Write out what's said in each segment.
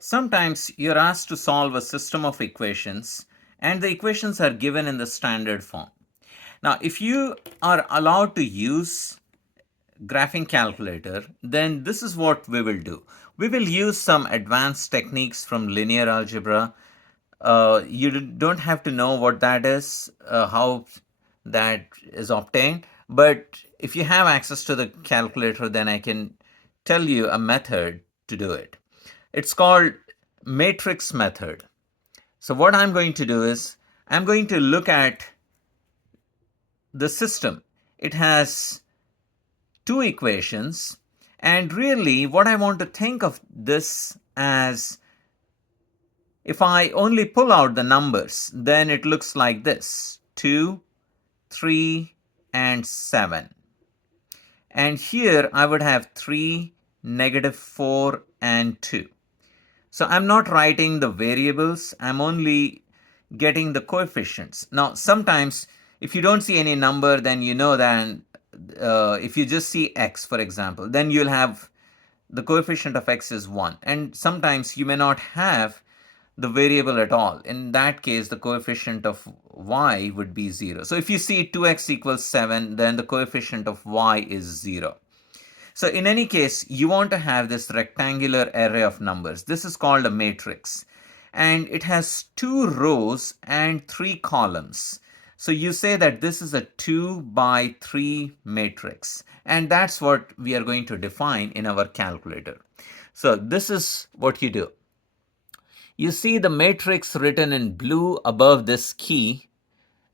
Sometimes you're asked to solve a system of equations and the equations are given in the standard form. Now, if you are allowed to use graphing calculator, then this is what we will do. We will use some advanced techniques from linear algebra. You don't have to know what that is, how that is obtained, but if you have access to the calculator, then I can tell you a method to do it. It's called matrix method. So what I'm going to do is I'm going to look at the system. It has two equations, and really what I want to think of this as, if I only pull out the numbers, then it looks like this: 2, 3, and 7. And here I would have 3, -4, and 2. So I'm not writing the variables, I'm only getting the coefficients. Now, sometimes if you don't see any number, then you know that if you just see x, for example, then you'll have the coefficient of x is 1. And sometimes you may not have the variable at all. In that case, the coefficient of y would be 0. So if you see 2x equals 7, then the coefficient of y is 0. So in any case, you want to have this rectangular array of numbers. This is called a matrix. And it has 2 rows and 3 columns. So you say that this is a 2 by 3 matrix. And that's what we are going to define in our calculator. So this is what you do. You see the matrix written in blue above this key.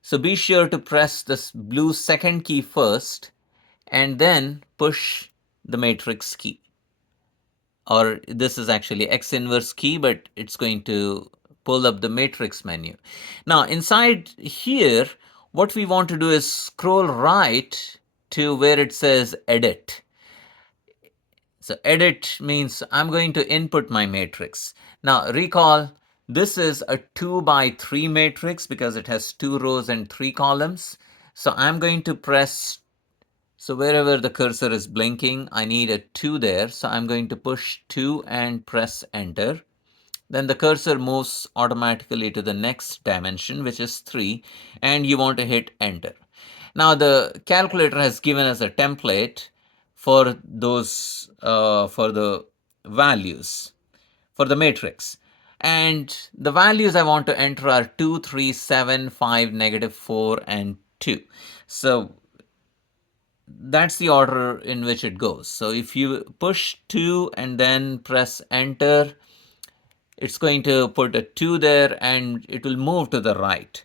So be sure to press this blue second key first and then push the matrix key. Or this is actually X inverse key, but it's going to pull up the matrix menu. Now inside here, what we want to do is scroll right to where it says edit. So edit means I'm going to input my matrix. Now recall, this is a 2 by 3 matrix because it has 2 rows and 3 columns. So I'm going to press, so wherever the cursor is blinking, I need a 2 there. So I'm going to push 2 and press enter. Then the cursor moves automatically to the next dimension, which is 3, and you want to hit enter. Now the calculator has given us a template for those for the values for the matrix, and the values I want to enter are 2, 3, 7, 5, -4, and 2. So that's the order in which it goes. So if you push 2 and then press enter, it's going to put a 2 there and it will move to the right.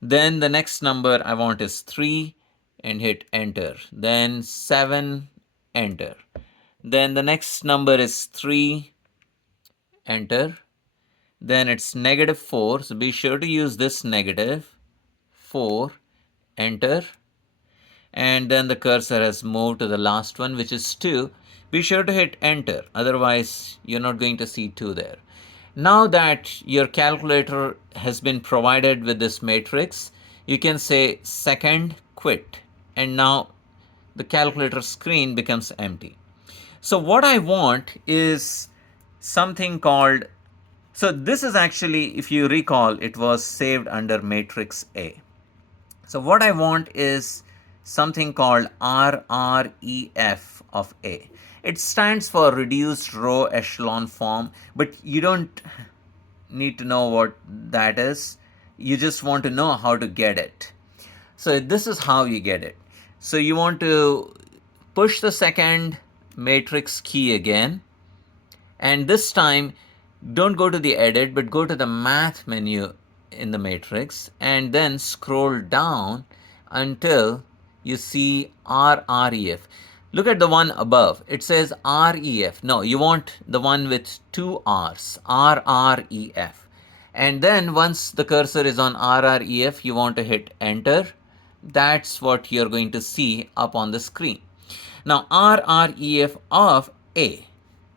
Then the next number I want is 3 and hit enter. Then 7, enter. Then the next number is 3, enter. Then it's -4, so be sure to use this -4, enter. And then the cursor has moved to the last one, which is 2. Be sure to hit enter, otherwise you're not going to see 2 there. Now that your calculator has been provided with this matrix, you can say second quit, and now the calculator screen becomes empty. So what I want is something called, so this is actually, if you recall, it was saved under matrix A. So what I want is something called RREF of A. It stands for reduced row echelon form, but you don't need to know what that is. You just want to know how to get it. So this is how you get it. So you want to push the second matrix key again, and this time don't go to the edit, but go to the math menu in the matrix and then scroll down until you see RREF. Look at the one above. It says REF. No, you want the one with 2 R's, RREF. And then once the cursor is on RREF, you want to hit enter. That's what you're going to see up on the screen. Now RREF of A,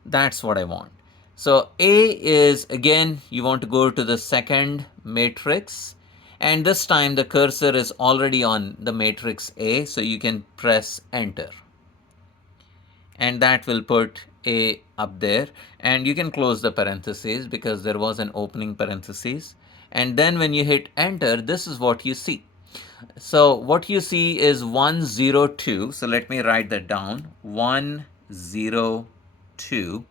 that's what I want. So A is, again, you want to go to the second matrix, and this time the cursor is already on the matrix A, so you can press enter. And that will put A up there, and you can close the parentheses because there was an opening parenthesis. And then when you hit enter, this is what you see. So what you see is 102. So let me write that down. 102.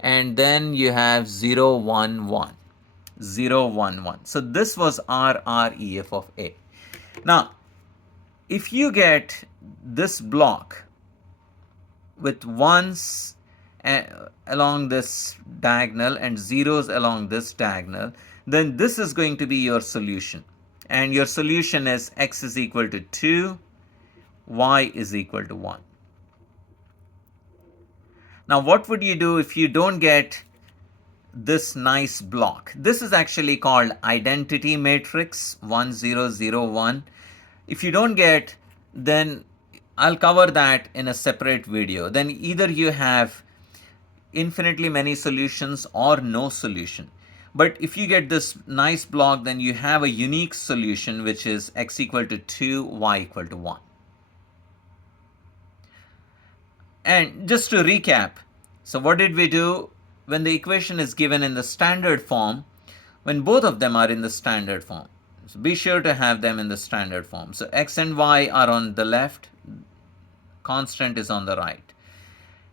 And then you have 011. 011. So this was RREF of A. Now, if you get this block with ones along this diagonal and zeros along this diagonal, then this is going to be your solution. And your solution is x is equal to 2, y is equal to 1. Now, what would you do if you don't get this nice block? This is actually called identity matrix 1001. If you don't get, then I'll cover that in a separate video. Then either you have infinitely many solutions or no solution. But if you get this nice block, then you have a unique solution, which is x equal to 2, y equal to 1. And just to recap, so what did we do? When the equation is given in the standard form, when both of them are in the standard form, so be sure to have them in the standard form. So x and y are on the left, constant is on the right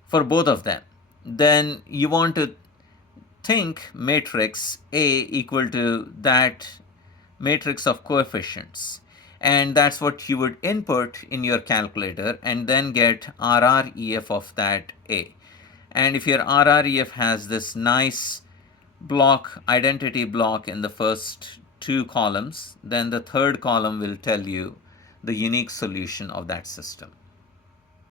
for both of them. Then you want to think matrix A equal to that matrix of coefficients. And that's what you would input in your calculator and then get RREF of that A. And if your RREF has this nice block, identity block in the first two columns, then the third column will tell you the unique solution of that system.